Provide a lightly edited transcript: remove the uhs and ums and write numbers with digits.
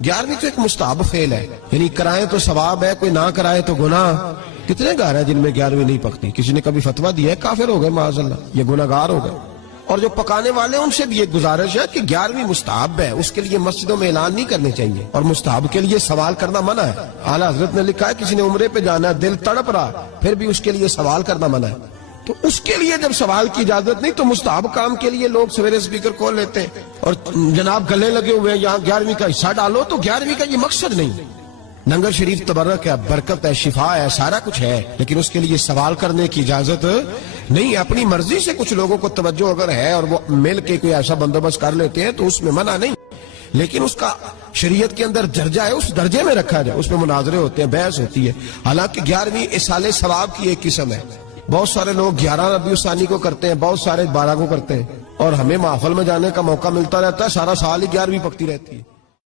11वीं तो एक मुस्ताहब फेल है, यानी कराए तो सवाब है, कोई ना कराए तो गुनाह। कितने घर है जिनमें 11वीं नहीं पकती? किसी ने कभी फतवा दिया है, काफिर हो गए माज़अल्लाह, ये गुनाहगार हो गए। और जो पकाने वाले उनसे भी एक गुजारिश है कि 11वीं मुस्ताहब है, उसके लिए मस्जिदों में ऐलान नहीं करने चाहिए, और मुस्ताहब के लिए सवाल करना मना है। आला हजरत ने लिखा है किसी ने उम्रे पे जाना है, दिल तड़प रहा, फिर भी उसके लिए सवाल करना मना है। तो उसके लिए जब सवाल की इजाजत नहीं, तो मुस्ताहब काम के लिए लोग सवेरे स्पीकर खोल लेते हैं और जनाब गले लगे हुए हैं, यहाँ 11वीं का हिस्सा डालो, तो 11वीं का ये मकसद नहीं। लंगर शरीफ तबर्रक है, बरकत है, शिफा है, सारा कुछ है, लेकिन उसके लिए सवाल करने की इजाजत नहीं। अपनी मर्जी से कुछ लोगों को तवज्जो अगर है और वो मिल के कोई ऐसा बंदोबस्त कर लेते हैं तो उसमें मना नहीं, लेकिन उसका शरीयत के अंदर दर्जा है, उस दर्जे में रखा जाए। उसमें मुनाजरे होते हैं, बहस होती है। हालांकि 11वीं इसाले सवाब की एक किस्म है। बहुत सारे लोग 11 रबीउल सानी को करते हैं, बहुत सारे 12 को करते हैं, और हमें महफिल में जाने का मौका मिलता रहता है, सारा साल ही 11वीं पकती रहती है।